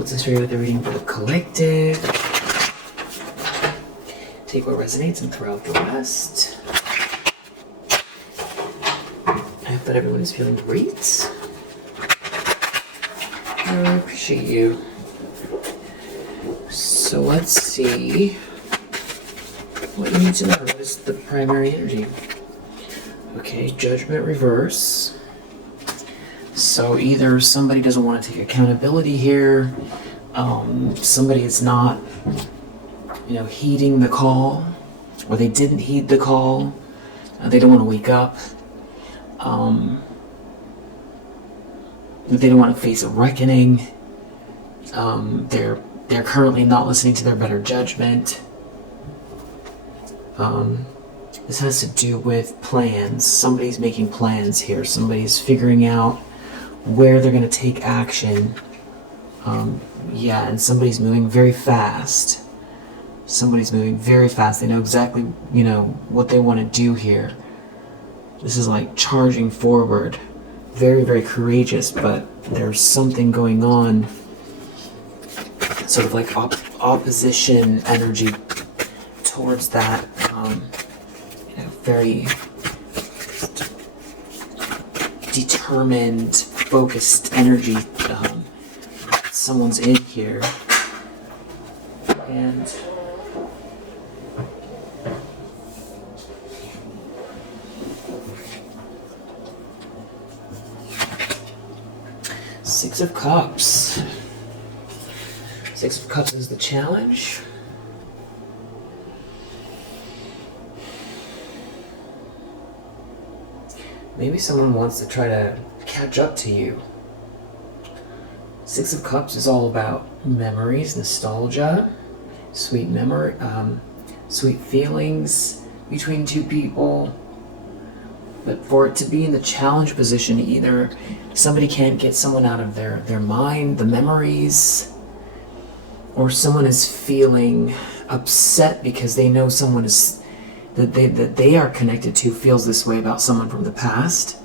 let's just start with the reading for the collective. Take what resonates and throw out the rest. I hope that everyone is feeling great. I really appreciate you. So let's see what you need to know. What is the primary energy? Okay, Judgment reverse. So either somebody doesn't want to take accountability here, somebody is not, heeding the call, or they didn't heed the call, they don't want to wake up, they don't want to face a reckoning, they're currently not listening to their better judgment. This has to do with plans. Somebody's making plans here. Somebody's figuring out where they're going to take action. And somebody's moving very fast. Somebody's moving very fast. They know exactly, what they want to do here. This is like charging forward. Very, very courageous, but there's something going on. Sort of like opposition energy towards that, very determined, focused energy. Someone's in here, and Six of Cups. Six of Cups is the challenge. Maybe someone wants to try to catch up to you. Six of Cups is all about memories, nostalgia, sweet memory, sweet feelings between two people. But for it to be in the challenge position, either somebody can't get someone out of their mind, the memories, or someone is feeling upset because they know someone is that they are connected to feels this way about someone from the past.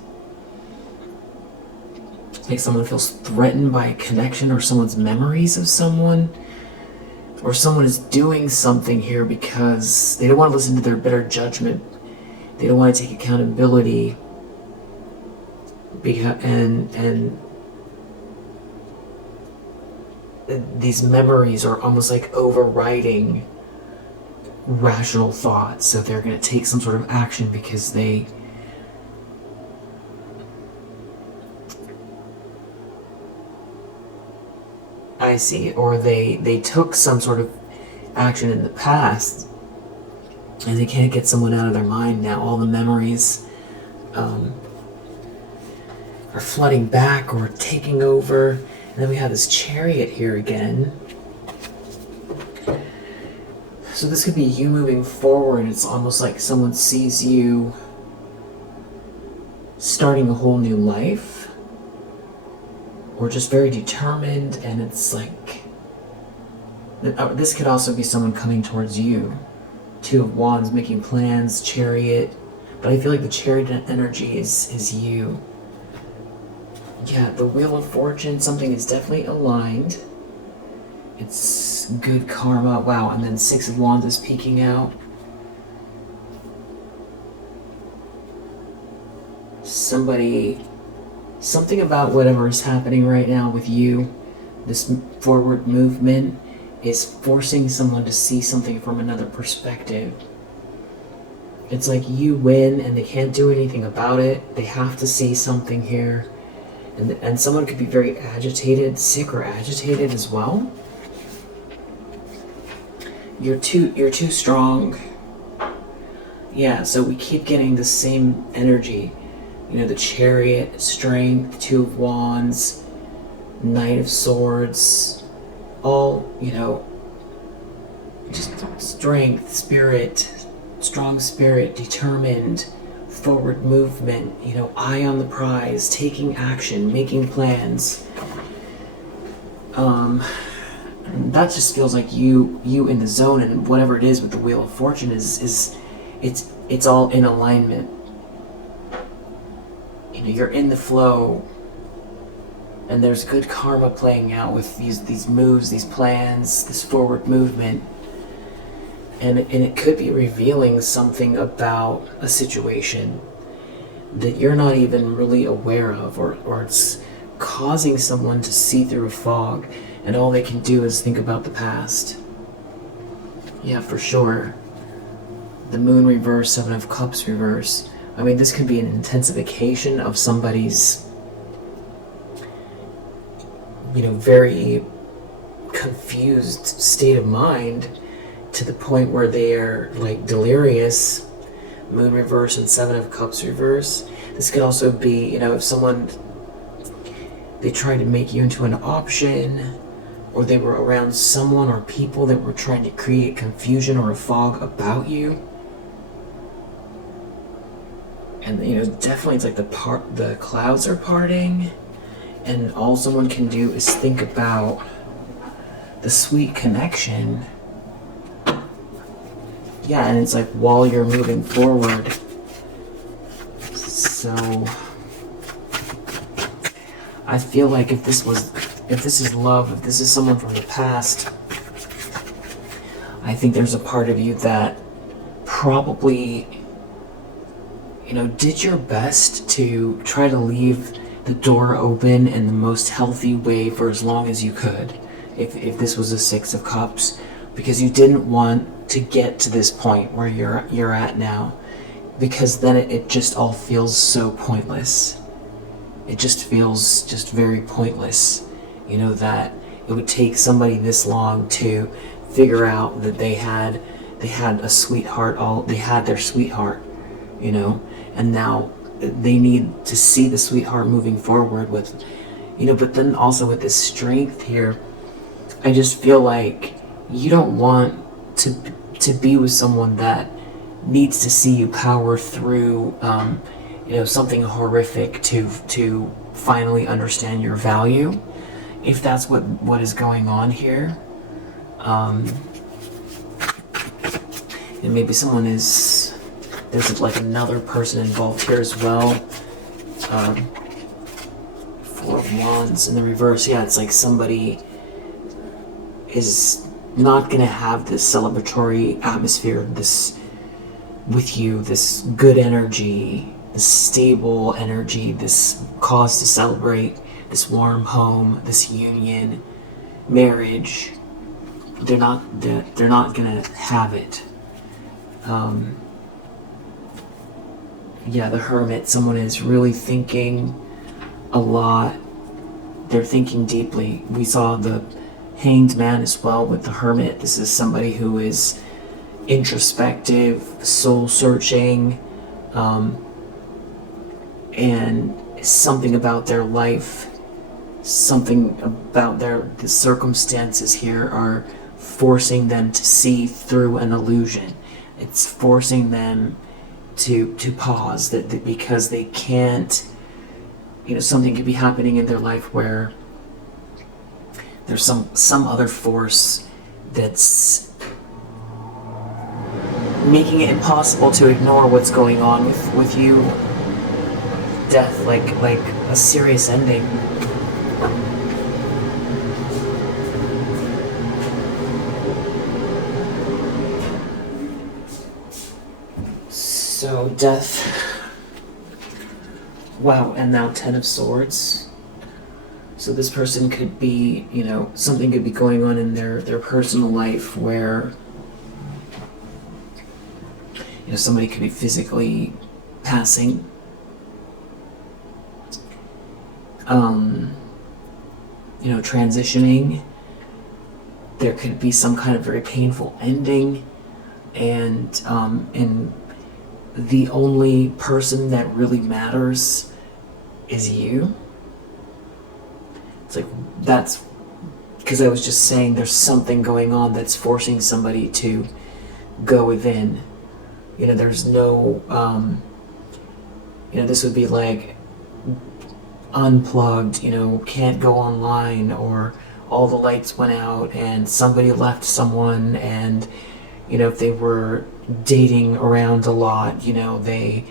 Like someone feels threatened by a connection or someone's memories of someone, or someone is doing something here because they don't want to listen to their better judgment. They don't want to take accountability, and these memories are almost like overriding rational thoughts. So they're going to take some sort of action because I see, or they took some sort of action in the past and they can't get someone out of their mind now. All the memories are flooding back or taking over. And then we have this Chariot here again. So this could be you moving forward. It's almost like someone sees you starting a whole new life, or just very determined, and it's like, this could also be someone coming towards you. Two of Wands, making plans, Chariot, but I feel like the Chariot energy is you. Yeah, the Wheel of Fortune, something is definitely aligned. It's good karma. Wow, and then Six of Wands is peeking out. Something about whatever is happening right now with you, this forward movement, is forcing someone to see something from another perspective. It's like you win and they can't do anything about it. They have to see something here. And someone could be very agitated, sick or agitated as well. You're too strong. Yeah, so we keep getting the same energy. The Chariot, Strength, Two of Wands, Knight of Swords, all, just strength, spirit, strong spirit, determined, forward movement, eye on the prize, taking action, making plans. That just feels like you in the zone, and whatever it is with the Wheel of Fortune is it's all in alignment. You're in the flow. And there's good karma playing out with these moves, these plans, this forward movement. And it could be revealing something about a situation that you're not even really aware of, or it's causing someone to see through a fog, and all they can do is think about the past. Yeah, for sure. The Moon reverse, Seven of Cups reverse. I mean, this could be an intensification of somebody's, very confused state of mind, to the point where they are like delirious. Moon reverse and Seven of Cups reverse. This could also be, if someone, they tried to make you into an option, or they were around someone or people that were trying to create confusion or a fog about you. And definitely it's like the clouds are parting, and all someone can do is think about the sweet connection. Yeah, and it's like while you're moving forward. So I feel like if this is love, if this is someone from the past, I think there's a part of you that probably, did your best to try to leave the door open in the most healthy way for as long as you could, if this was a Six of Cups, because you didn't want to get to this point where you're at now, because then it just all feels so pointless. It just feels just very pointless, that it would take somebody this long to figure out that they had a sweetheart, they had their sweetheart, and now they need to see the sweetheart moving forward with, but then also with this strength here, I just feel like you don't want to be with someone that needs to see you power through, something horrific to finally understand your value, if that's what is going on here. And maybe there's like another person involved here as well. Four of Wands in the reverse. Yeah, it's like somebody is not gonna have this celebratory atmosphere, this with you, this good energy, this stable energy, this cause to celebrate, this warm home, this union, marriage. They're not gonna have it. Yeah, the Hermit, someone is really thinking a lot. They're thinking deeply. We saw the Hanged Man as well with the Hermit. This is somebody who is introspective, soul searching, and something about their life, something about the circumstances here are forcing them to see through an illusion. It's forcing them to pause, that because they can't, something could be happening in their life where there's some other force that's making it impossible to ignore what's going on with you. Death, like a serious ending. So death. Wow, and now Ten of Swords. So this person could be, something could be going on in their personal life where, somebody could be physically passing. Transitioning. There could be some kind of very painful ending, and the only person that really matters is you. It's like, that's because I was just saying there's something going on that's forcing somebody to go within. There's no, this would be like unplugged, can't go online, or all the lights went out and somebody left someone, and, if they were dating around a lot, they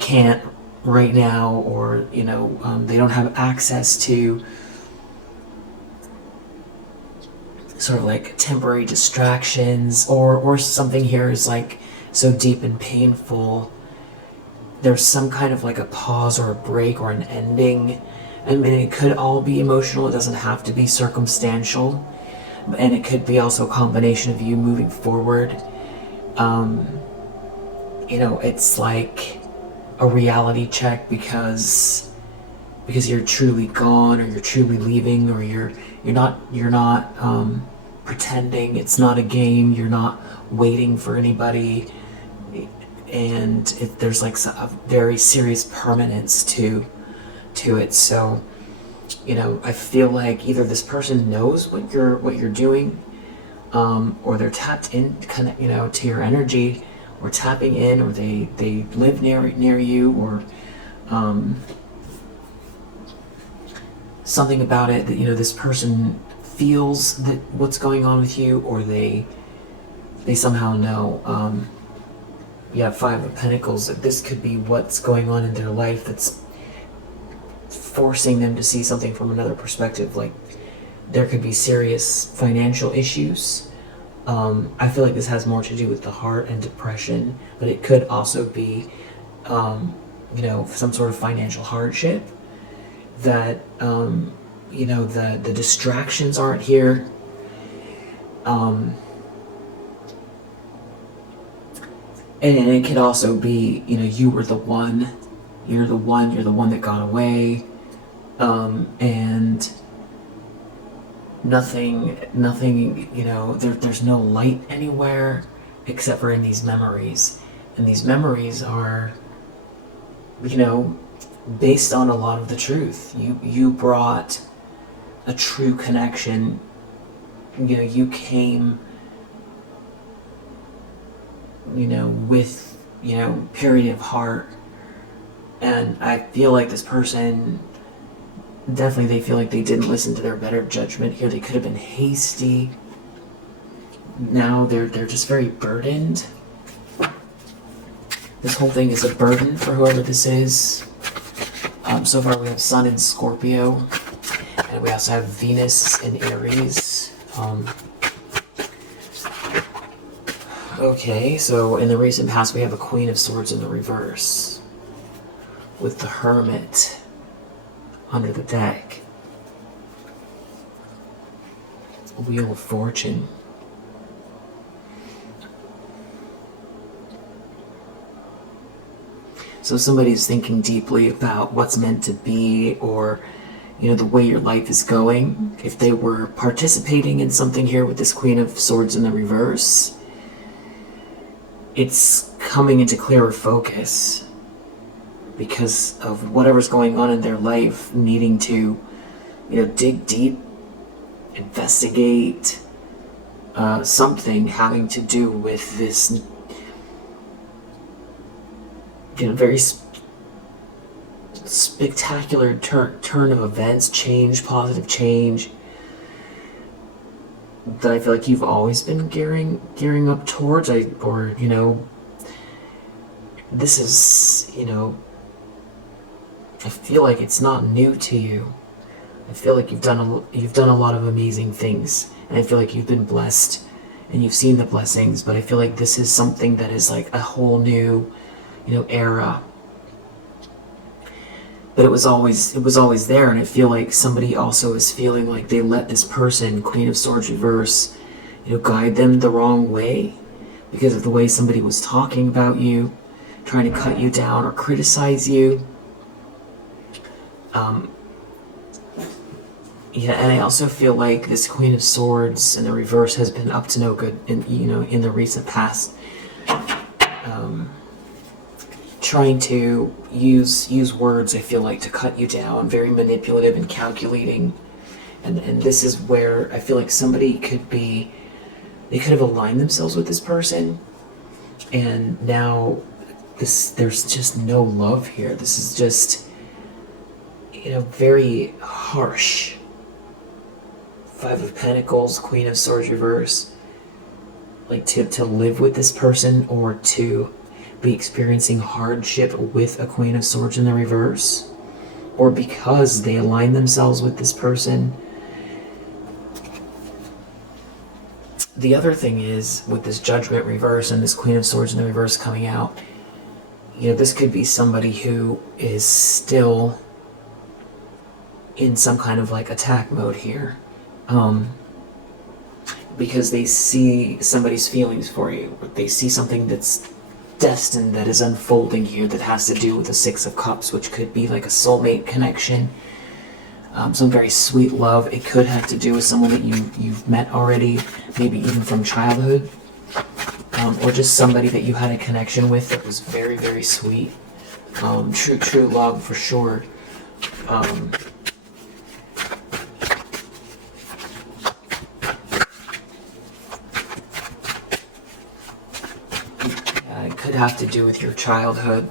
can't right now, or they don't have access to sort of like temporary distractions, or something here is like so deep and painful, there's some kind of like a pause or a break or an ending. I mean, it could all be emotional, it doesn't have to be circumstantial, and it could be also a combination of you moving forward. It's like a reality check because you're truly gone, or you're truly leaving, or you're not pretending. It's not a game. You're not waiting for anybody, and there's like a very serious permanence to it. So, I feel like either this person knows what you're doing, or they're tapped in, to your energy, or tapping in, or they live near you, or something about it that this person feels that what's going on with you, or they somehow know. Five of Pentacles, that this could be what's going on in their life that's forcing them to see something from another perspective. Like, there could be serious financial issues. I feel like this has more to do with the heart and depression, but it could also be some sort of financial hardship, that the distractions aren't here. And it could also be, you were the one, you're the one that got away, and nothing, there's no light anywhere except for in these memories. And these memories are, based on a lot of the truth. You brought a true connection. You came, with, purity of heart. And I feel like this person, definitely they feel like they didn't listen to their better judgment here. They could have been hasty. Now they're just very burdened. This whole thing is a burden for whoever this is. So far we have Sun in Scorpio, and we also have Venus in Aries. Okay, so in the recent past we have a Queen of Swords in the reverse, with the Hermit under the deck. Wheel of Fortune. So somebody's thinking deeply about what's meant to be, or the way your life is going. If they were participating in something here with this Queen of Swords in the reverse, it's coming into clearer focus because of whatever's going on in their life, needing to, dig deep, investigate something having to do with this, very spectacular turn of events, positive change, that I feel like you've always been gearing up towards. This is, I feel like it's not new to you. I feel like you've done a lot of amazing things, and I feel like you've been blessed, and you've seen the blessings. But I feel like this is something that is like a whole new, era. But it was always there, and I feel like somebody also is feeling like they let this person, Queen of Swords reverse, guide them the wrong way because of the way somebody was talking about you, trying to cut you down or criticize you. And I also feel like this Queen of Swords in the reverse has been up to no good in the recent past. Trying to use words, I feel like, to cut you down, very manipulative and calculating. And this is where I feel like somebody they could have aligned themselves with this person, and now there's just no love here. This is just, very harsh. Five of Pentacles, Queen of Swords reverse. Like, to live with this person, or to be experiencing hardship with a Queen of Swords in the reverse, or because they align themselves with this person. The other thing is, with this Judgment reverse and this Queen of Swords in the reverse coming out, you know, this could be somebody who is still in some kind of like attack mode here. Because they see somebody's feelings for you. They see something that's destined, that is unfolding here, that has to do with the Six of Cups, which could be like a soulmate connection. Some very sweet love. It could have to do with someone that you've met already, maybe even from childhood. Or just somebody that you had a connection with that was very, very sweet. True love for sure. It could have to do with your childhood.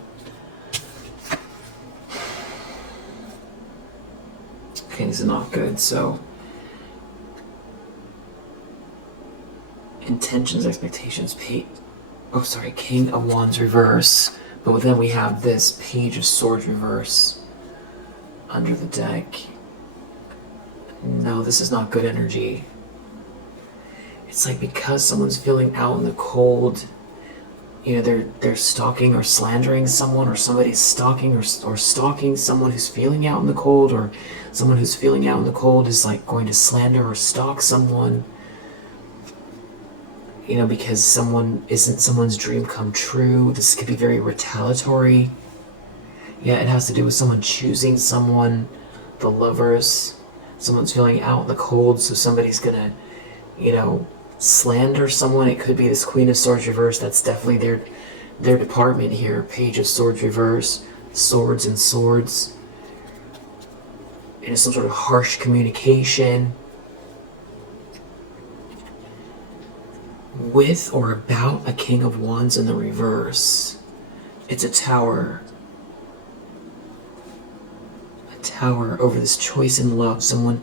Okay, this is not good, so intentions, expectations, King of Wands reverse. But then we have this Page of Swords reverse under the deck. No, this is not good energy. It's like because someone's feeling out in the cold, you know, they're stalking or slandering someone, or somebody's stalking or stalking someone who's feeling out in the cold, or someone who's feeling out in the cold is like going to slander or stalk someone, you know, because someone's dream come true. This could be very retaliatory. Yeah, it has to do with someone choosing someone, the Lovers. Someone's feeling out in the cold, so somebody's gonna, you know, slander someone. It could be this Queen of Swords reverse. That's definitely their department here. Page of Swords reverse, swords and swords. And some sort of harsh communication with or about a King of Wands in the reverse. It's a tower. A tower over this choice in love. Someone,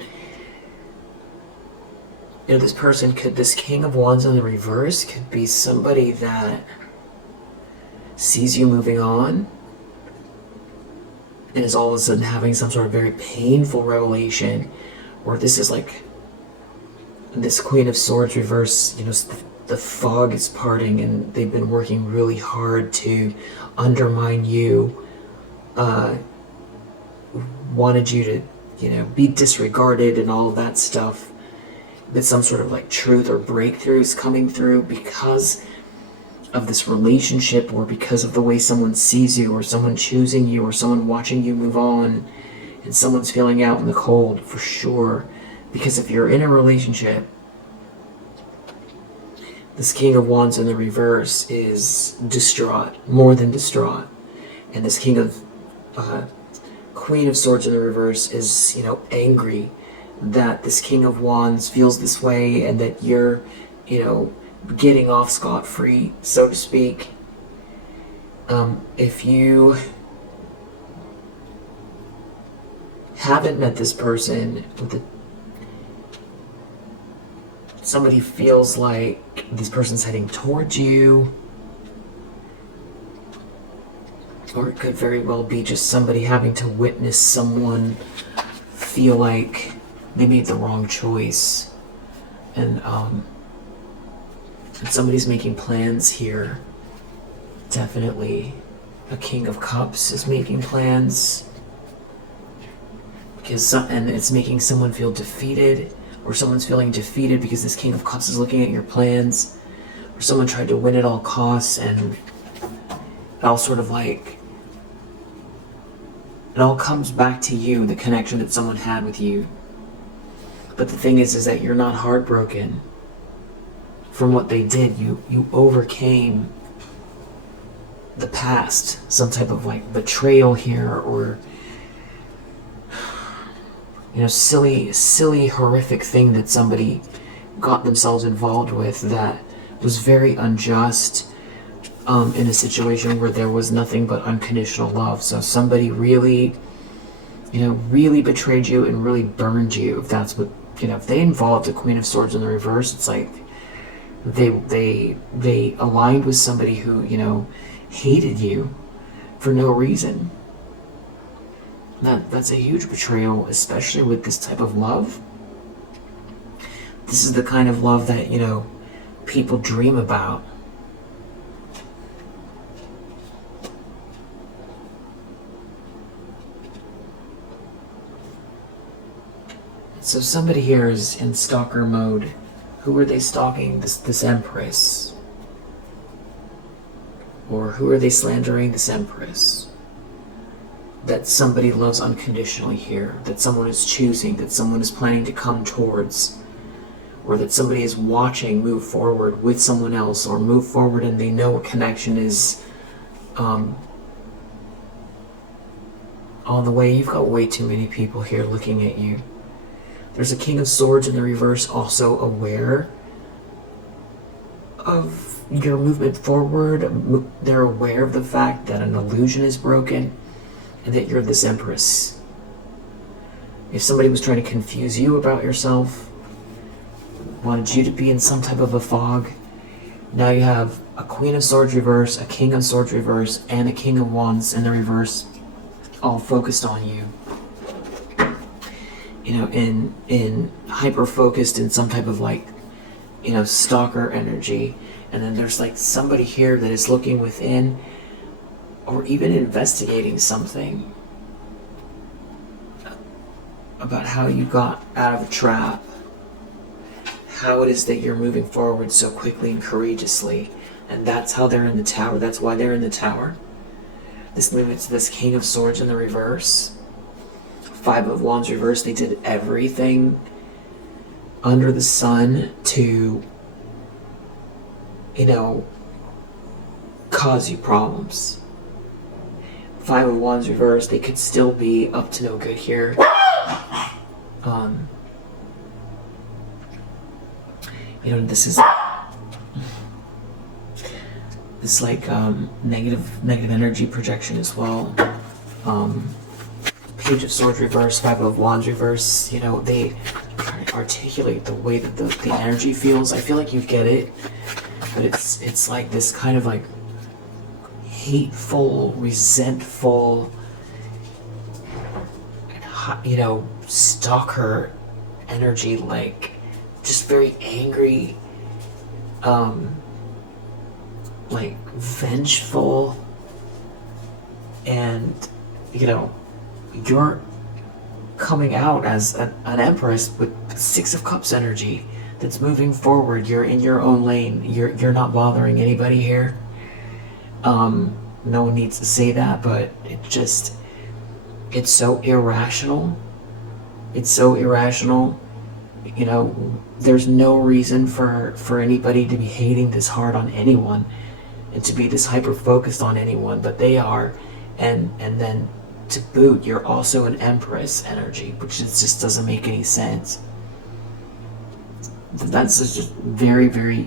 you know, this King of Wands in the reverse could be somebody that sees you moving on and is all of a sudden having some sort of very painful revelation, or this is like this Queen of Swords reverse, you know, the fog is parting and they've been working really hard to undermine you, wanted you to, you know, be disregarded and all of that stuff. That some sort of like truth or breakthrough is coming through because of this relationship, or because of the way someone sees you, or someone choosing you, or someone watching you move on, and someone's feeling out in the cold for sure. Because if you're in a relationship, this King of Wands in the reverse is distraught, more than distraught, and this Queen of Swords in the reverse is, you know, angry that this King of Wands feels this way, and that you're, you know, getting off scot-free, so to speak. If you haven't met this person, somebody feels like this person's heading towards you, or it could very well be just somebody having to witness someone feel like they made the wrong choice, and somebody's making plans here. Definitely a King of Cups is making plans, and it's making someone feel defeated, or someone's feeling defeated because this King of Cups is looking at your plans, or someone tried to win at all costs, and it all sort of like, it all comes back to you, the connection that someone had with you. But the thing is that you're not heartbroken from what they did. You overcame the past, some type of like betrayal here, or, you know, silly horrific thing that somebody got themselves involved with that was very unjust, in a situation where there was nothing but unconditional love. So somebody really, you know, really betrayed you and really burned you. If that's what, you know, if they involved a Queen of Swords in the reverse, it's like they aligned with somebody who, you know, hated you for no reason. That's a huge betrayal, especially with this type of love. This is the kind of love that, people dream about. So somebody here is in stalker mode. Who are they stalking? This Empress. Or who are they slandering? This Empress. That somebody loves unconditionally here. That someone is choosing. That someone is planning to come towards. Or that somebody is watching move forward with someone else. Or move forward and they know a connection is on the way. You've got way too many people here looking at you. There's a King of Swords in the reverse, also aware of your movement forward. They're aware of the fact that an illusion is broken and that you're this Empress. If somebody was trying to confuse you about yourself, wanted you to be in some type of a fog, now you have a Queen of Swords reverse, a King of Swords reverse, and a King of Wands in the reverse, all focused on you. In hyper-focused in some type of stalker energy. And then there's somebody here that is looking within or even investigating something about how you got out of a trap, how it is that you're moving forward so quickly and courageously. And that's how they're in the tower. That's why they're in the tower. This movement's this King of Swords in the reverse. Five of Wands reverse. They did everything under the sun to, cause you problems. Five of Wands reverse. They could still be up to no good here. This is this negative energy projection as well. Page of Swords reverse, Five of Wands reverse, they articulate the way that the energy feels. I feel like you get it, but it's like this kind of hateful, resentful, stalker energy, just very angry, vengeful, and you're coming out as an Empress with Six of Cups energy that's moving forward. You're in your own lane. You're not bothering anybody here. No one needs to say that, but it's so irrational. It's so irrational. There's no reason for anybody to be hating this hard on anyone and to be this hyper focused on anyone, but they are. And then to boot, you're also an Empress energy, which just doesn't make any sense. That's just very, very,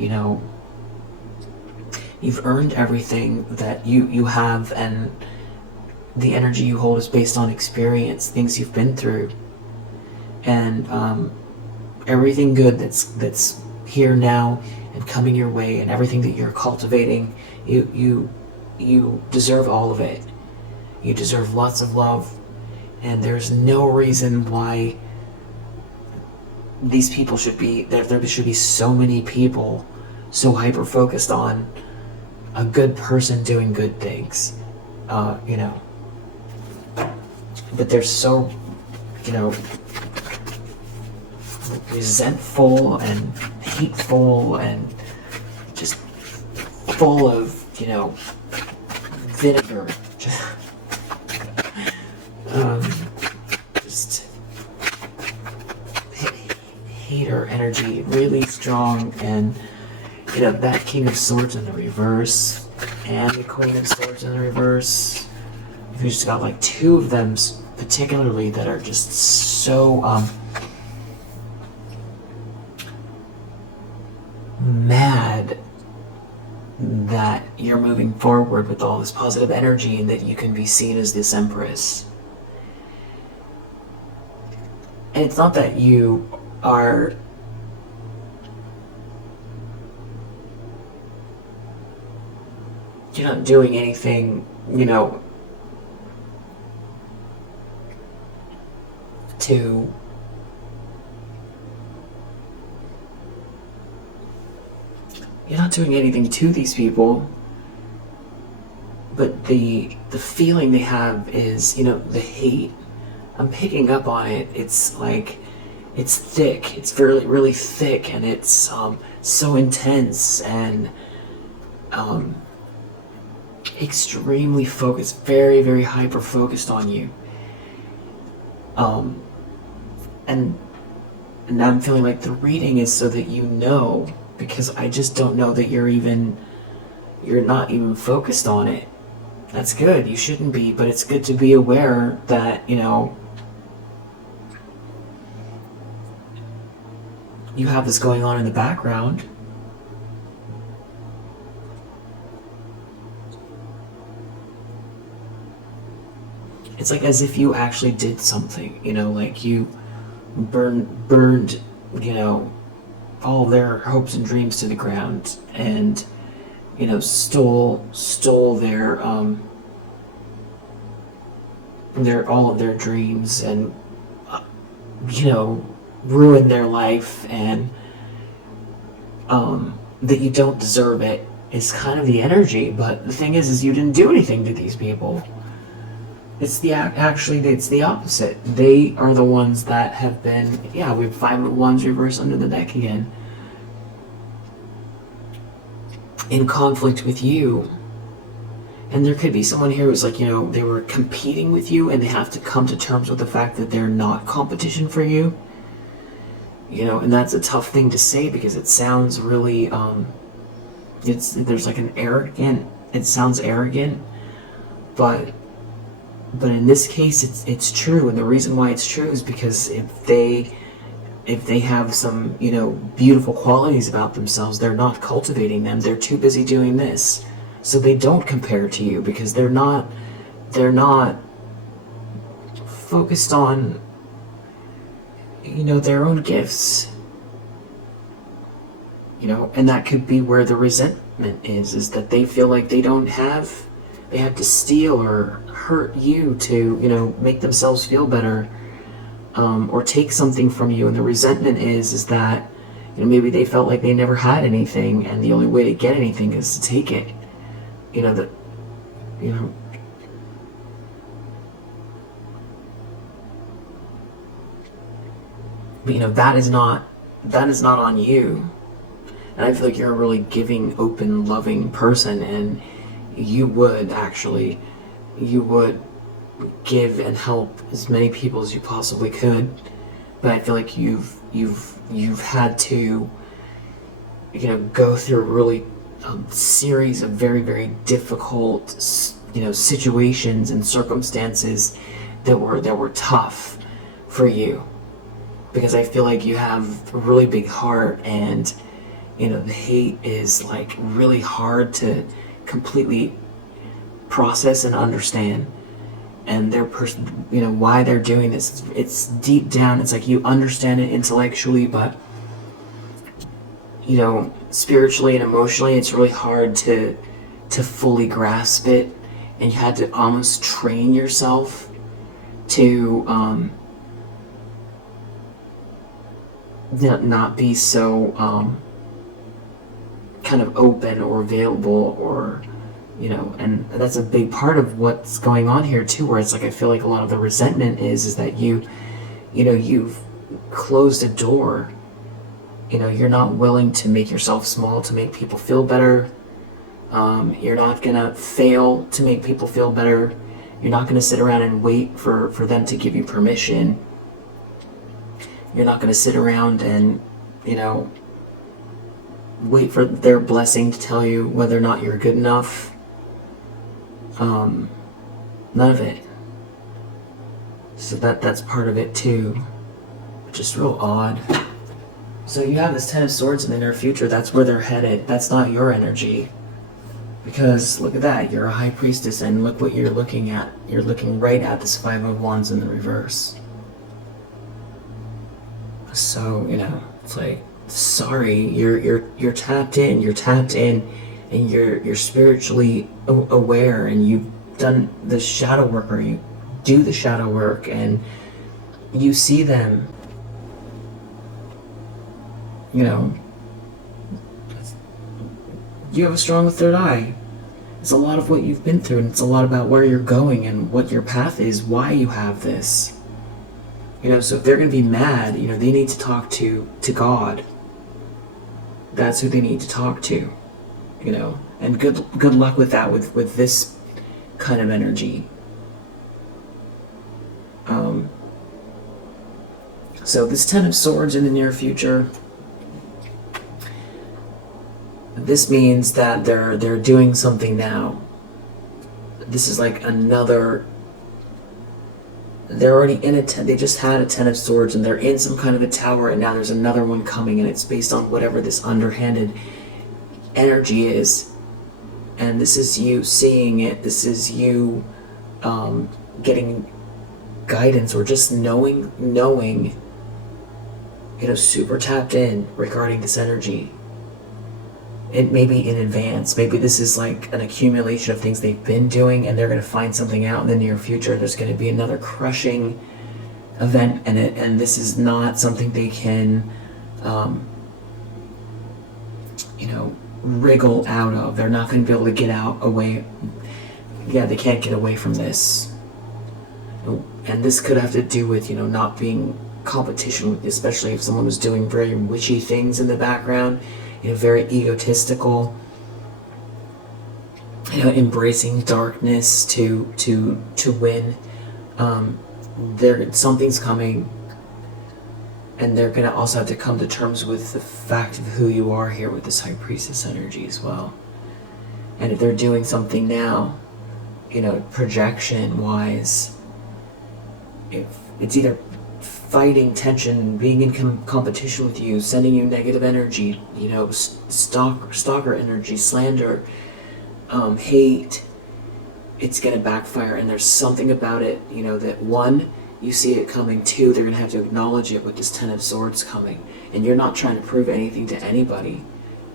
you've earned everything that you have, and the energy you hold is based on experience, things you've been through, and everything good that's here now and coming your way, and everything that you're cultivating, you deserve all of it. You deserve lots of love, and there's no reason why these people should be there should be so many people so hyper focused on a good person doing good things, but they're so resentful and hateful and just full of vinegar. Just hater energy, really strong, and that King of Swords in the reverse and the Queen of Swords in the reverse. You just got two of them particularly that are just so mad that you're moving forward with all this positive energy and that you can be seen as this Empress. And it's not that you are you're not doing anything, you know, to you're not doing anything to these people, but the feeling they have is, you know, the hate. I'm picking up on it. It's like, it's thick. It's really, really thick, and it's so intense and extremely focused, very, very hyper focused on you. And I'm feeling like the reading is so that you know, because I just don't know that you're not even focused on it. That's good. You shouldn't be, but it's good to be aware that, you know, you have this going on in the background. It's like as if you actually did something, you know, like you burned, you know, all their hopes and dreams to the ground, and, you know, stole their all of their dreams, and you know, ruined their life, and that you don't deserve it is kind of the energy. But the thing is you didn't do anything to these people. It's it's the opposite. They are the ones that have been, yeah, we have 5 of Wands reversed under the deck again, in conflict with you. And there could be someone here who's like, you know, they were competing with you, and they have to come to terms with the fact that they're not competition for you. You know, and that's a tough thing to say, because it sounds really, there's like an arrogant, it sounds arrogant, but in this case, it's true. And the reason why it's true is because if they have some, you know, beautiful qualities about themselves, they're not cultivating them. They're too busy doing this. So they don't compare to you, because they're not focused on, you know, their own gifts. You know, and that could be where the resentment is that they feel like they have to steal or hurt you to, you know, make themselves feel better, or take something from you. And the resentment is that, you know, maybe they felt like they never had anything, and the only way to get anything is to take it. You know, that, you know, but, you know, that is not on you. And I feel like you're a really giving, open, loving person, and you would give and help as many people as you possibly could. But I feel like you've had to, you know, go through a really series of very, very difficult, you know, situations and circumstances that were tough for you, because I feel like you have a really big heart, and, you know, the hate is like really hard to completely process and understand. And their person, you know, why they're doing this, it's deep down. It's like you understand it intellectually, but, you know, spiritually and emotionally, it's really hard to fully grasp it. And you had to almost train yourself to not be so kind of open or available, or, you know, and that's a big part of what's going on here too, where it's like I feel like a lot of the resentment is that you know, you've closed a door. You know, you're not willing to make yourself small to make people feel better. You're not gonna fail to make people feel better. You're not gonna sit around and wait for them to give you permission. You're not gonna sit around and, you know, wait for their blessing to tell you whether or not you're good enough. None of it. So that's part of it too. Just real odd. So you have this 10 of Swords in the near future. That's where they're headed. That's not your energy. Because look at that. You're a High Priestess, and look what you're looking at. You're looking right at this 5 of Wands in the reverse. So, you know, it's like, sorry, you're tapped in. You're tapped in, and you're spiritually aware, and you've done the shadow work, or you do the shadow work, and you see them, you know, you have a strong third eye. It's a lot of what you've been through, and it's a lot about where you're going and what your path is, why you have this. You know, so if they're going to be mad, you know, they need to talk to God. That's who they need to talk to, you know. And good luck with that, with this kind of energy. So this Ten of Swords in the near future, this means that they're doing something now. This is like another, they're already in they just had a Ten of Swords, and they're in some kind of a tower, and now there's another one coming, and it's based on whatever this underhanded energy is. And this is you seeing it. This is you getting guidance, or just knowing, you know, super tapped in regarding this energy. It may be in advance. Maybe this is like an accumulation of things they've been doing, and they're going to find something out in the near future. There's going to be another crushing event in it, and this is not something they can, you know, wriggle out of. They're not going to be able to get away. Yeah, they can't get away from this. And this could have to do with, you know, not being competition with, especially if someone was doing very witchy things in the background, you know, very egotistical, you know, embracing darkness to win. Something's coming, and they're gonna also have to come to terms with the fact of who you are here with this High Priestess energy as well. And if they're doing something now, you know, projection wise, if it's either fighting tension, being in competition with you, sending you negative energy, you know, stalker energy, slander, hate, it's going to backfire. And there's something about it, you know, that one, you see it coming, two, they're going to have to acknowledge it with this Ten of Swords coming. And you're not trying to prove anything to anybody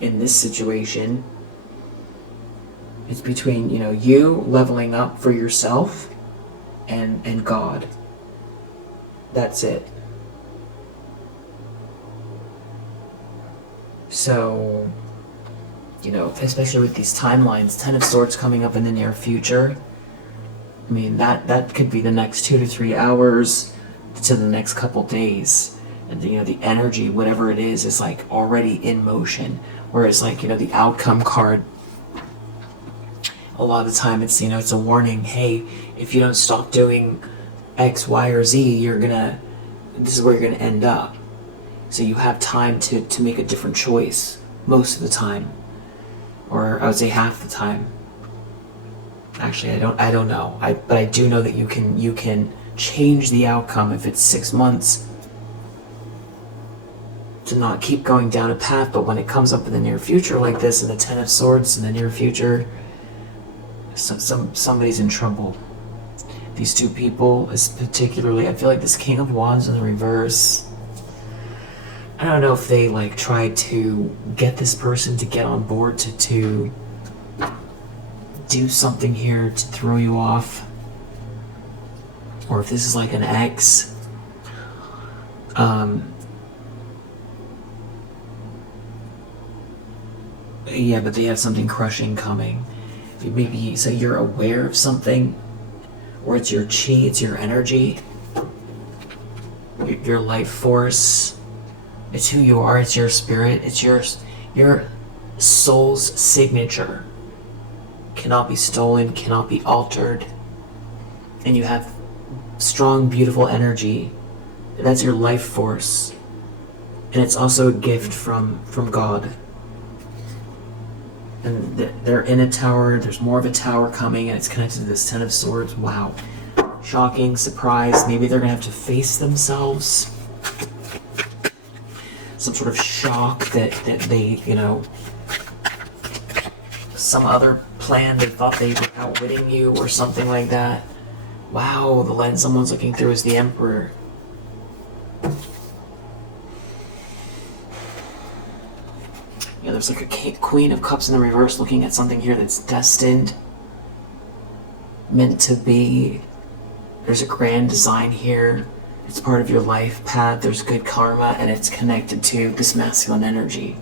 in this situation. It's between, you know, you leveling up for yourself and God. That's it. So, you know, especially with these timelines, Ten of Swords coming up in the near future, I mean, that could be the next 2 to 3 hours to the next couple days. And, you know, the energy, whatever it is like already in motion. Whereas, like, you know, the outcome card, a lot of the time it's, you know, it's a warning. Hey, if you don't stop doing X, Y, or Z, this is where you're gonna end up. So you have time to make a different choice most of the time, or I would say half the time. Actually, I don't know. But I do know that you can change the outcome if it's 6 months to not keep going down a path. But when it comes up in the near future like this, and the Ten of Swords in the near future, somebody's in trouble. These two people, is particularly, I feel like this King of Wands in the reverse, I don't know if they like tried to get this person to get on board to do something here to throw you off, or if this is like an ex. Yeah, but they have something crushing coming. Maybe so you're aware of something, or it's your chi, it's your energy, your life force. It's who you are, it's your spirit, it's your soul's signature. Cannot be stolen, cannot be altered. And you have strong, beautiful energy. That's your life force. And it's also a gift from God. And they're in a tower, there's more of a tower coming, and it's connected to this Ten of Swords. Wow. Shocking, surprise, maybe they're gonna have to face themselves. Some sort of shock that they, you know, some other plan, they thought they were outwitting you or something like that. Wow, the lens someone's looking through is the Emperor. Yeah, there's like a Queen of Cups in the reverse looking at something here that's destined, meant to be. There's a grand design here. It's part of your life path. There's good karma, and it's connected to this masculine energy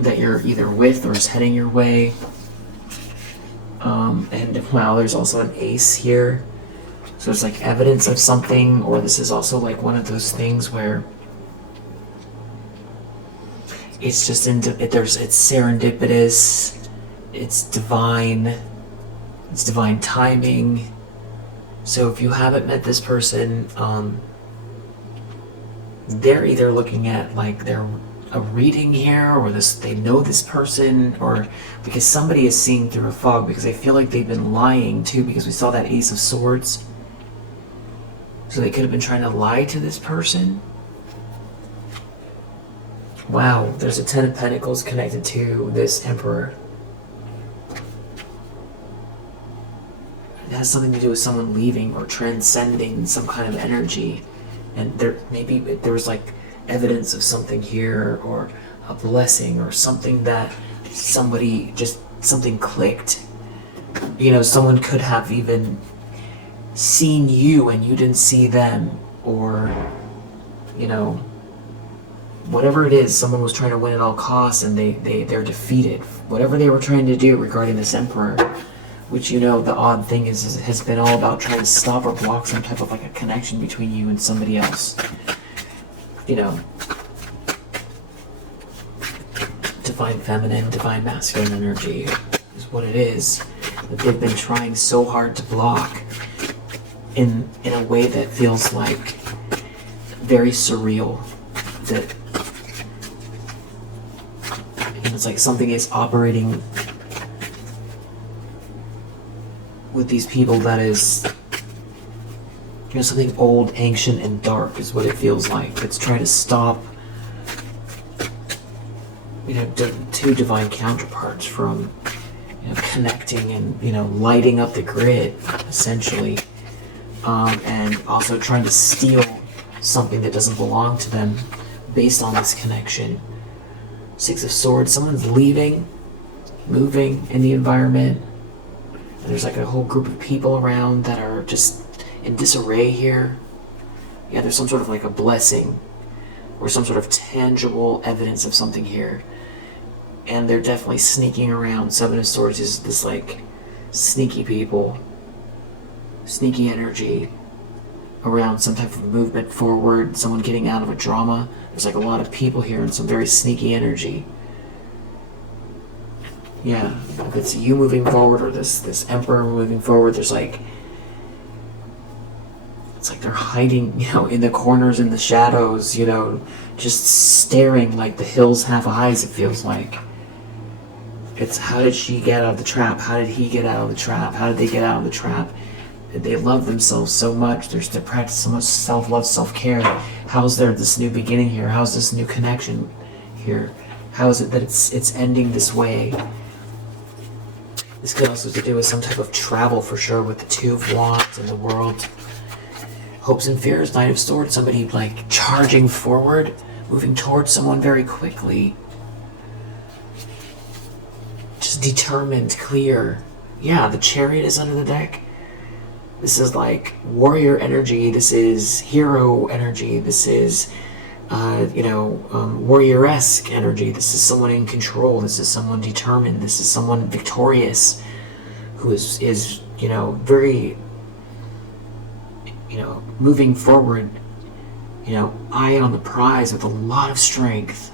that you're either with or is heading your way. And wow, there's also an ace here. So it's like evidence of something, or this is also like one of those things where it's just it's serendipitous, it's divine timing. So if you haven't met this person, they're either looking at like they're a reading here, or they know this person, or because somebody is seeing through a fog, because I feel like they've been lying too, because we saw that Ace of Swords. So they could have been trying to lie to this person. Wow, there's a Ten of Pentacles connected to this Emperor. It has something to do with someone leaving or transcending some kind of energy. And maybe there was like evidence of something here, or a blessing, or something that something clicked. You know, someone could have even seen you and you didn't see them, or, you know, whatever it is, someone was trying to win at all costs and they're defeated. Whatever they were trying to do regarding this Emperor, which, you know, the odd thing has been all about trying to stop or block some type of like a connection between you and somebody else. You know, divine feminine, divine masculine energy is what it is that they've been trying so hard to block in a way that feels like very surreal. That it's like something is operating with these people that is, you know, something old, ancient, and dark is what it feels like. It's trying to stop, you know, two divine counterparts from, you know, connecting and, you know, lighting up the grid, essentially, and also trying to steal something that doesn't belong to them based on this connection. Six of Swords, someone's leaving, moving in the environment, and there's like a whole group of people around that are just in disarray here. Yeah, there's some sort of like a blessing or some sort of tangible evidence of something here, and they're definitely sneaking around. Seven of Swords is this like sneaky people, sneaky energy around some type of movement forward, someone getting out of a drama. There's like a lot of people here and some very sneaky energy. Yeah, if it's you moving forward or this Emperor moving forward, there's like, it's like they're hiding, you know, in the corners, in the shadows, you know, just staring like the hills have eyes, it feels like. It's how did she get out of the trap? How did he get out of the trap? How did they get out of the trap? They love themselves so much. They practice so much self-love, self-care. How's there this new beginning here? How's this new connection here? How is it that it's ending this way? This could also have to do with some type of travel for sure, with the Two of Wands and the World. Hopes and fears, Knight of Swords, somebody like charging forward, moving towards someone very quickly. Just determined, clear. Yeah, the Chariot is under the deck. This is like warrior energy. This is hero energy. This is, warrior-esque energy. This is someone in control. This is someone determined. This is someone victorious, who is you know, very, you know, moving forward, you know, eye on the prize with a lot of strength.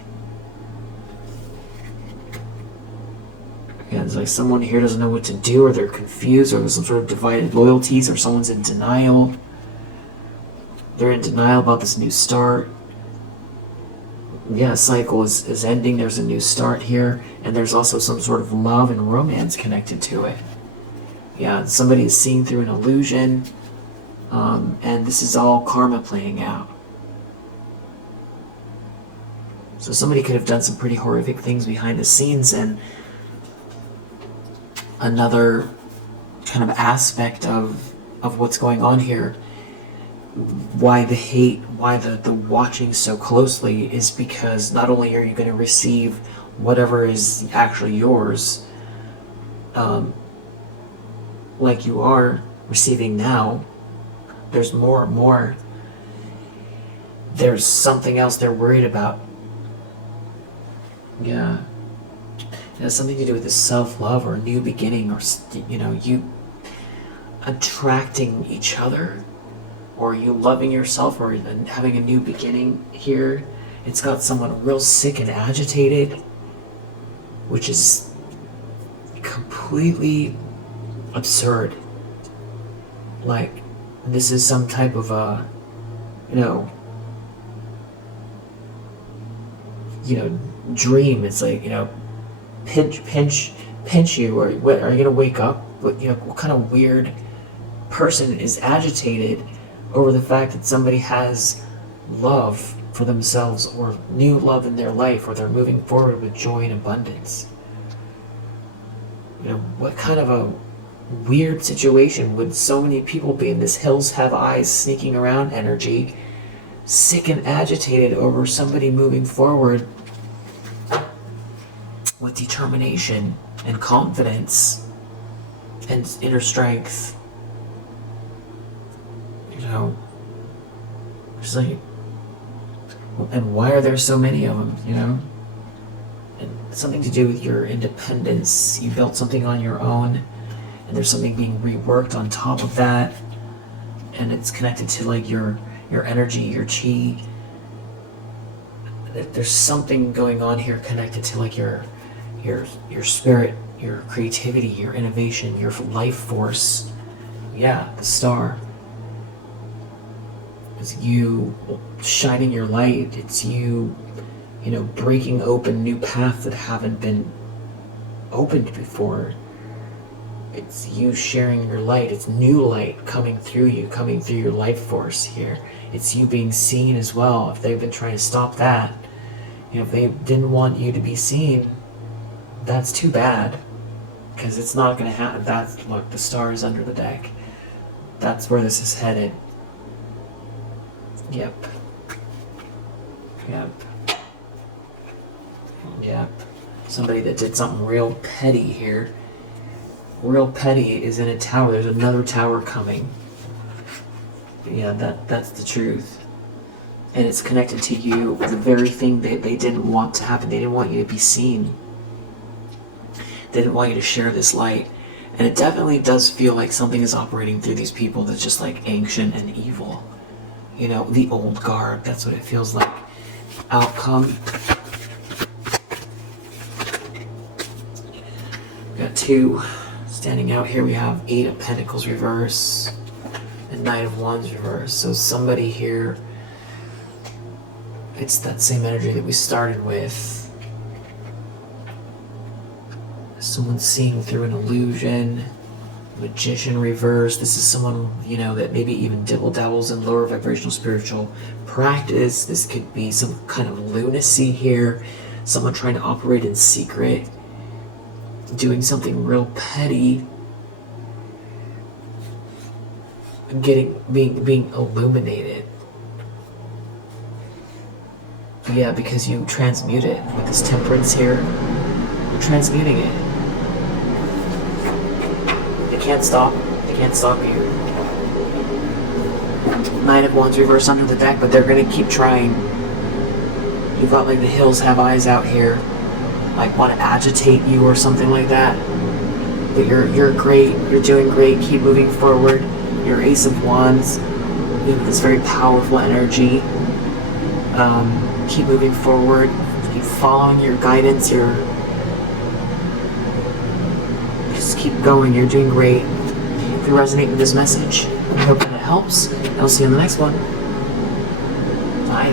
Yeah, it's like someone here doesn't know what to do, or they're confused, or there's some sort of divided loyalties, or someone's in denial. They're in denial about this new start. Yeah, cycle is ending. There's a new start here, and there's also some sort of love and romance connected to it. Yeah, somebody is seeing through an illusion, and this is all karma playing out. So somebody could have done some pretty horrific things behind the scenes, and another kind of aspect of what's going on here why the hate, why the watching so closely is because not only are you going to receive whatever is actually yours, like you are receiving now, there's more and more. There's something else they're worried about. Yeah. It has something to do with the self-love or a new beginning, or, you attracting each other, or you loving yourself, or having a new beginning here. It's got someone real sick and agitated, which is completely absurd. Like, this is some type of dream. It's like, pinch you, or what, are you gonna wake up? What kind of weird person is agitated over the fact that somebody has love for themselves, or new love in their life, or they're moving forward with joy and abundance? What kind of a weird situation would so many people be in this hills have eyes sneaking around energy, sick and agitated over somebody moving forward with determination and confidence and inner strength? Just like, and why are there so many of them? And something to do with your independence. You built something on your own, and there's something being reworked on top of that, and it's connected to like your energy, your chi. There's something going on here connected to like your spirit, your creativity, your innovation, your life force. Yeah, the star. It's you shining your light. It's you, breaking open new paths that haven't been opened before. It's you sharing your light. It's new light coming through you, coming through your life force here. It's you being seen as well. If they've been trying to stop that, if they didn't want you to be seen, that's too bad, because it's not going to happen. Look, the star is under the deck. That's where this is headed. Yep. Somebody that did something real petty here. Real petty is in a tower. There's another tower coming. Yeah, that's the truth. And it's connected to you, the very thing that they didn't want to happen. They didn't want you to be seen. They didn't want you to share this light. And it definitely does feel like something is operating through these people that's just like ancient and evil. The old guard. That's what it feels like. Outcome. We got 2 standing out here. We have 8 of Pentacles reverse and Knight of Wands reverse. So somebody here, it's that same energy that we started with. Someone seeing through an illusion. Magician reverse. This is someone, that maybe even dabbles in lower vibrational spiritual practice. This could be some kind of lunacy here. Someone trying to operate in secret. Doing something real petty. And being illuminated. Yeah, because you transmute it with this temperance here. You're transmuting it. They can't stop you. Knight of Wands reverse under the deck, but they're gonna keep trying. You've got like the hills have eyes out here, like want to agitate you or something like that. But you're great. You're doing great. Keep moving forward. Your Ace of Wands, you have this very powerful energy. Keep moving forward. Keep following your guidance. Just keep going. You're doing great. If you resonate with this message, I hope that it helps. And I'll see you on the next one. Bye.